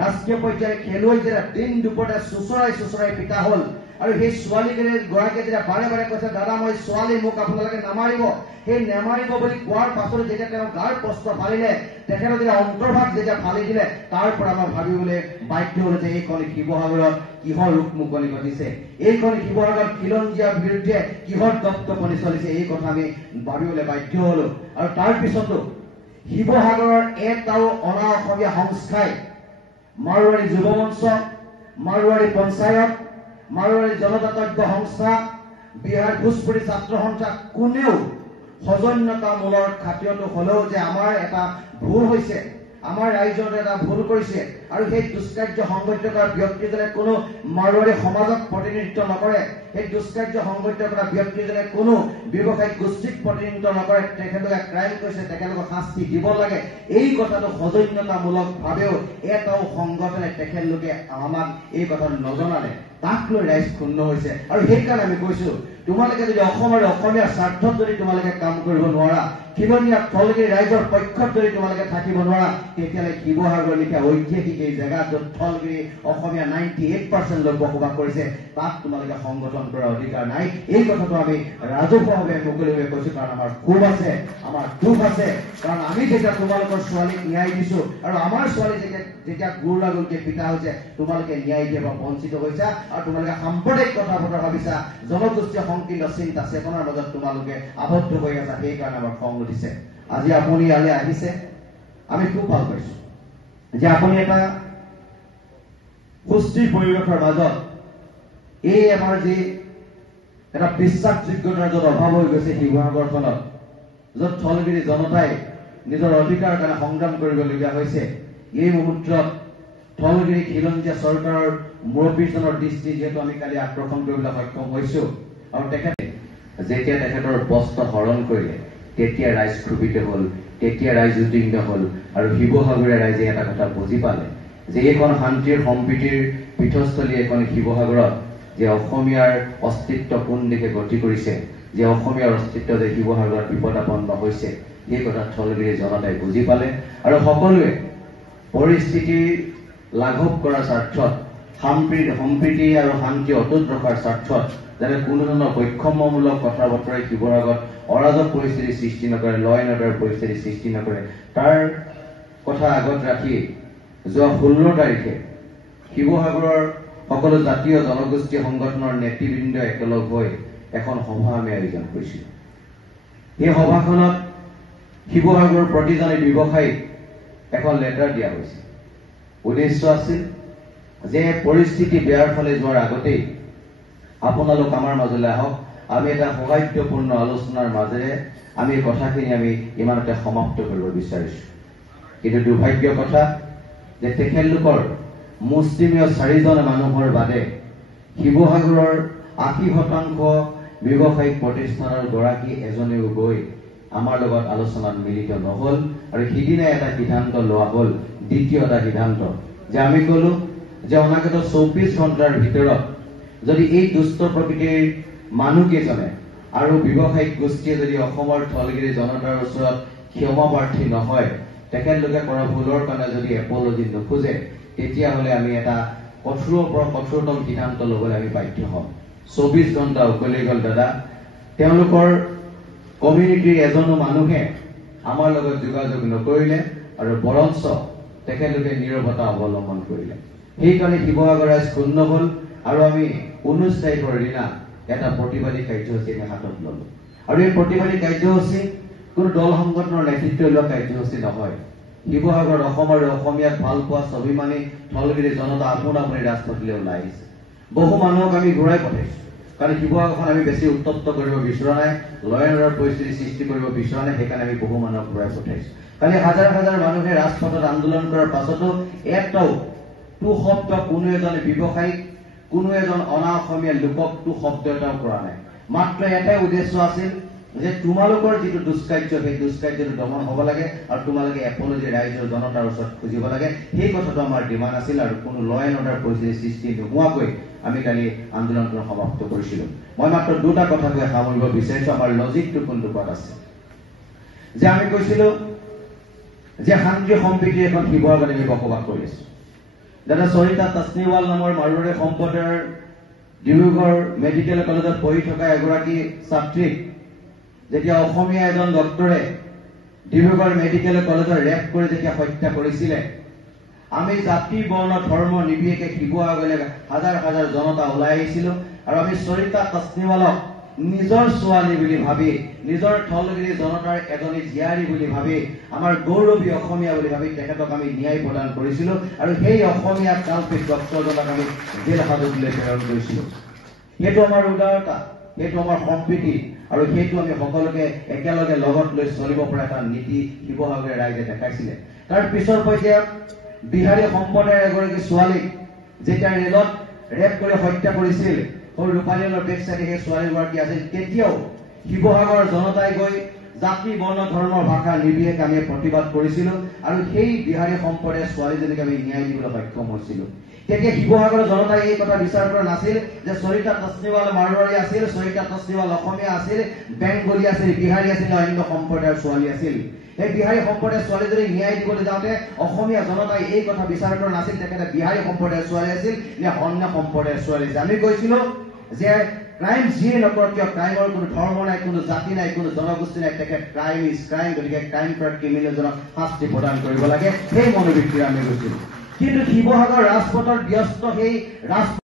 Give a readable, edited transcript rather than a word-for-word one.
ৰাষ্ট্ৰীয় পৰ্যায়ৰ খেলুৱৈ যেতিয়া দিন দুপৰতে চুচৰাই পিতা হ'ল আৰু সেই ছোৱালীকেইজনী গৰাকীয়ে যেতিয়া বাৰে বাৰে কৈছে দাদা মই ছোৱালী মোক আপোনালোকে নামাৰিব সেই নামাৰিব বুলি কোৱাৰ পাছত যেতিয়া তেওঁ গাৰ প্ৰশ্ন ফালিলে তেখেতৰ যেতিয়া অন্তৰ্ভাগ যেতিয়া ফালি দিলে তাৰ পৰা মই ভাবিবলৈ বাধ্য হলো যে এইখন শিৱসাগৰত কিহৰ ৰূপ মুকলি ঘটিছে এইখন শিৱসাগৰত খিলঞ্জীয়াৰ বিৰুদ্ধে কিহৰ দপ্তপনি চলিছে এই কথা আমি ভাবিবলৈ বাধ্য হলো আৰু তাৰ পিছতো শিৱসাগৰৰ এটাও অনা অসমীয়া সংস্থাই মাৰোৱাৰী যুৱ মঞ্চ মাৰোৱাৰী পঞ্চায়ত মাৰোৱাৰী জনজাতজ্ঞ সংস্থা বিহাৰ ভোজপুৰী ছাত্ৰ সন্থা কোনেও সৌজন্যতামূলক খাতিৰতো হলেও যে আমাৰ এটা ভুল হৈছে আমাৰ ৰাইজৰ এটা ভুল কৰিছে আৰু সেই দুষ্কাৰ্য সংঘটিত কৰা ব্যক্তিজনে কোনো মাৰোৱাৰী সমাজক প্ৰতিনিধিত্ব নকৰে সেই দুষ্কাৰ্য সংঘটিত কৰা ব্যক্তিজনে কোনো ব্যৱসায়িক গোষ্ঠীক প্ৰতিনিধিত্ব নকৰে তেখেতলোকে ক্ৰাইম কৰিছে তেখেতলোকক শাস্তি দিব লাগে এই কথাটো সৌজন্যতামূলক ভাৱেও এটাও সংগঠনে তেখেতলোকে আমাক এই কথা নজনালে তাক লৈ ৰাইজ ক্ষুণ্ণ হৈছে আৰু সেইকাৰণে আমি কৈছো তোমালোকে যদি অসমৰ অসমীয়া স্বাৰ্থত যদি তোমালোকে কাম কৰিব নোৱাৰা খিলঞ্জীয়া থলগিৰি ৰাইজৰ পক্ষত যদি তোমালোকে থাকিব নোৱাৰা তেতিয়াহ'লে শিৱসাগৰ লিখা ঐতিহাসিক এই জেগা য'ত থলগিৰি অসমীয়া 98% লোক বসবাস কৰিছে তাত তোমালোকে সংগঠন কৰাৰ অধিকাৰ নাই এই কথাটো আমি ৰাজহুৱাভাৱে মুকলিভাৱে কৈছো কাৰণ আমাৰ ক্ষোভ আছে আমাৰ দুখ আছে কাৰণ আমি যেতিয়া তোমালোকৰ ছোৱালীক ন্যায় দিছো আৰু আমাৰ ছোৱালী যেতিয়া গুৰুলাগুলকে পিতা হৈছে তোমালোকে ন্যায় দিব বঞ্চিত হৈছা আৰু তোমালোকে সাম্প্ৰদায়িক কথা বতৰা ভাবিছা জনগোষ্ঠীয় সংকীৰ্ণ চিন্তা চেতনাৰ মাজত তোমালোকে আবদ্ধ হৈ আছা সেইকাৰণে আমাৰ খং উঠিছে আজি আপুনি ইয়ালৈ আহিছে আমি খুব ভাল পাইছো যে আপুনি এটা সুস্থিৰ পৰিৱেশৰ মাজত এই আমাৰ যি এটা বিশ্বাসযোগ্যতাৰ য'ত অভাৱ হৈ গৈছে শিৱসাগৰখনত য'ত থলগিৰি জনতাই নিজৰ অধিকাৰৰ কাৰণে সংগ্ৰাম কৰিবলগীয়া হৈছে এই মুহূৰ্তত থলগিৰি খিলঞ্জীয়া চৰকাৰৰ মুৰব্বীজনৰ দৃষ্টি যিহেতু আমি কালি আকৰ্ষণ কৰিবলৈ সক্ষম হৈছো আৰু তেখেতে যেতিয়া তেখেতৰ বস্ত্ৰ হৰণ কৰিলে তেতিয়া ৰাইজ ক্ষোভিত হ'ল তেতিয়া ৰাইজ উদ্বিগ্ন হ'ল আৰু শিৱসাগৰীয়া ৰাইজে এটা কথা বুজি পালে যে এইখন শান্তিৰ সম্প্ৰীতিৰ পীঠস্থলী এখন শিৱসাগৰত যে অসমীয়াৰ অস্তিত্ব কোন দিশে গতি কৰিছে যে অসমীয়াৰ অস্তিত্ব যে শিৱসাগৰত বিপদাপন্ন হৈছে এই কথা থলগিৰি জনতাই বুজি পালে আৰু সকলোৱে পৰিস্থিতি লাঘৱ কৰাৰ স্বাৰ্থত সম্প্ৰীতি আৰু শান্তি অটুট ৰখাৰ স্বাৰ্থত যাতে কোনো ধৰণৰ বৈষম্যমূলক কথা বতৰাই শিৱসাগৰত অৰাজক পৰিস্থিতি সৃষ্টি নকৰে ল এণ্ড অৰ্ডাৰ পৰিস্থিতি সৃষ্টি নকৰে তাৰ কথা আগত ৰাখি যোৱা 16 তাৰিখে শিৱসাগৰৰ সকলো জাতীয় জনগোষ্ঠী সংগঠনৰ নেতৃবৃন্দ একেলগ হৈ এখন সভা আমি আয়োজন কৰিছিলোঁ এই সভাখনত শিৱসাগৰৰ প্ৰতিজনে ব্যৱসায়ীক এখন লেটাৰ দিয়া হৈছিল উদ্দেশ্য আছিল যে পৰিস্থিতি বেয়াৰ ফালে যোৱাৰ আগতেই আপোনালোক আমাৰ মাজলৈ আহক আমি এটা সৌহাৰ্দ্যপূৰ্ণ আলোচনাৰ মাজেৰে আমি কথাখিনি আমি ইমানতে সমাপ্ত কৰিব বিচাৰিছো কিন্তু দুৰ্ভাগ্যৰ কথা যে তেখেতলোকৰ মুষ্টিমেয় 4জন মানুহৰ বাদে শিৱসাগৰৰ 80% ব্যৱসায়িক প্ৰতিষ্ঠানৰ গৰাকী এজনেও গৈ আমাৰ লগত আলোচনাত মিলিত নহল আৰু সিদিনা এটা সিদ্ধান্ত লোৱা হ'ল দ্বিতীয় এটা সিদ্ধান্ত যে আমি কলো যে অনাগত 24 ঘণ্টাৰ ভিতৰত যদি এই দুষ্ট প্ৰকৃতিৰ মানুহকেইজনে আৰু ব্যৱসায়িক গোষ্ঠীয়ে যদি অসমৰ থলগিৰি জনতাৰ ওচৰত ক্ষমা প্ৰাৰ্থী নহয় তেখেতলোকে কৰা ভুলৰ কাৰণে যদি এপলজি নোখোজে তেতিয়াহ'লে আমি এটা কঠোৰতম সিদ্ধান্ত ল'বলৈ আমি বাধ্য হ'ম 24 ঘণ্টা উকলি গ'ল দাদা তেওঁলোকৰ কমিউনিটিৰ এজনো মানুহে আমাৰ লগত যোগাযোগ নকৰিলে আৰু বৰঞ্চ তেখেতলোকে নীৰৱতা অৱলম্বন কৰিলে সেইকাৰণে শিৱসাগৰ ৰাইজ ক্ষুণ্ণ হ'ল আৰু আমি 19 তাৰিখৰ দিনা এটা প্ৰতিবাদী কাৰ্যসূচী আমি হাতত ল'লো আৰু এই প্ৰতিবাদী কাৰ্যসূচী কোনো দল সংগঠনৰ নেতৃত্ব লোৱা কাৰ্যসূচী নহয় শিৱসাগৰ অসমৰ অসমীয়াক ভাল পোৱা স্বাভিমানী থলগিৰি জনতা আপোন আপুনি ৰাজপথলৈ ওলাই আহিছে বহু মানুহক আমি ঘূৰাই পঠাইছো কাৰণ শিৱসাগৰখন আমি বেছি উত্তপ্ত কৰিব বিচৰা নাই ল এণ্ড অৰ্ডাৰ পৰিস্থিতি সৃষ্টি কৰিব বিচৰা নাই সেইকাৰণে আমি বহু মানুহক ঘূৰাই পঠাইছো কালি হাজাৰ হাজাৰ মানুহে ৰাজপথত আন্দোলন কৰাৰ পাছতো এটাও টু শব্দ কোনো এজন ব্যৱসায়িক কোনো এজন অনা অসমীয়া লোকক টু শব্দ এটাও কৰা নাই মাত্ৰ এটাই উদ্দেশ্য আছিল যে তোমালোকৰ যিটো দুষ্কাৰ্য সেই দুষ্কাৰ্যটো দমন হ'ব লাগে আৰু তোমালোকে এপলজি ৰাইজৰ জনতাৰ ওচৰত খুজিব লাগে সেই কথাটো আমাৰ ডিমাণ্ড আছিল আৰু কোনো ল এণ্ড অৰ্ডাৰ পৰিস্থিতি সৃষ্টি নোহোৱাকৈ আমি কালি আন্দোলনটো সমাপ্ত কৰিছিলোঁ মই মাত্ৰ দুটা কথা কৈ সামৰিব বিচাৰিছো আমাৰ লজিকটো কোনটো পথ আছে যে আমি কৈছিলো যে শান্তি সম্প্ৰীতি এখন শিৱসাগৰত আমি বসবাস কৰি আছো যাতে সৰিতা তাছনিৱাল নামৰ মাৰোৱাৰী সম্প্ৰদায়ৰ ডিব্ৰুগড় মেডিকেল কলেজত পঢ়ি থকা এগৰাকী ছাত্ৰীক যেতিয়া অসমীয়া এজন ডক্টৰে ডিব্ৰুগড় মেডিকেল কলেজত ৰেপ কৰি যেতিয়া হত্যা কৰিছিলে, আমি জাতি বৰ্ণ ধৰ্ম নিৰ্বিশেষে শিৱসাগৰলৈ হাজাৰ হাজাৰ জনতা ওলাই আহিছিলো আৰু আমি সৰিতা তাছনিৱালক নিজৰ ছোৱালী বুলি ভাবি, নিজৰ ঠলগিৰি জনতাৰ এজনী জীয়াৰী বুলি ভাবি, আমাৰ গৌৰৱী অসমীয়া বুলি ভাবি তেখেতক আমি ন্যায় প্ৰদান কৰিছিলো আৰু সেই অসমীয়া কাল্পিত ডক্টৰজনক আমি জেল হাজতলৈ প্ৰেৰণ কৰিছিলো। সেইটো আমাৰ উদাৰতা, সেইটো আমাৰ সম্প্ৰীতি আৰু সেইটো আমি সকলোকে একেলগে লগত লৈ চলিব পৰা এটা নীতি শিৱসাগৰৰ ৰাইজে দেখাইছিলে। তাৰ পিছৰ পৰ্যায়ত বিহাৰী সম্প্ৰদায়ৰ এগৰাকী ছোৱালীক যেতিয়া ৰেলত ৰেপ কৰি হত্যা কৰিছিল, ৰূপালীলৰ বেক চাইডে সেই ছোৱালীগৰাকী আছিল, তেতিয়াও শিৱসাগৰৰ জনতাই গৈ জাতি বৰ্ণ ধৰ্মৰ ভাষা নিৰ্বিশেষে আমি প্ৰতিবাদ কৰিছিলো আৰু সেই বিহাৰী সম্প্ৰদায়ৰ ছোৱালীজনীক আমি ন্যায় দিবলৈ সক্ষম হৈছিলো। তেতিয়া শিৱসাগৰৰ জনতাই এই কথা বিচাৰ কৰা নাছিল যে সৰিতা তাছনিৱাল মাৰোৱাৰী আছিল, সৰিতা তাছনিৱাল অসমীয়া আছিল, বেংগলী আছিল, বিহাৰী আছিল, অন্য সম্প্ৰদায়ৰ ছোৱালী আছিল। এই বিহাৰী সম্প্ৰদায়ৰ ছোৱালীজনীক ন্যায় দিবলৈ যাওঁতে অসমীয়া জনতাই এই কথা বিচাৰ কৰা নাছিল তেখেতে বিহাৰী সম্প্ৰদায়ৰ ছোৱালী আছিল নে অন্য সম্প্ৰদায়ৰ ছোৱালী আছিল। আমি কৈছিলো যে ক্ৰাইম যিয়ে নকৰক কিয়, ক্ৰাইমৰ কোনো ধৰ্ম নাই, কোনো জাতি নাই, কোনো জনগোষ্ঠী নাই, তেখেত ক্ৰাইম ইজ ক্ৰাইম, গতিকে ক্ৰাইম কৰা ক্ৰিমিনেলজনক শাস্তি প্ৰদান কৰিব লাগে, সেই মনোবৃত্তিৰে আমি গৈছিলো। কিন্তু শিৱসাগৰ ৰাজপথৰ ব্যস্ত সেই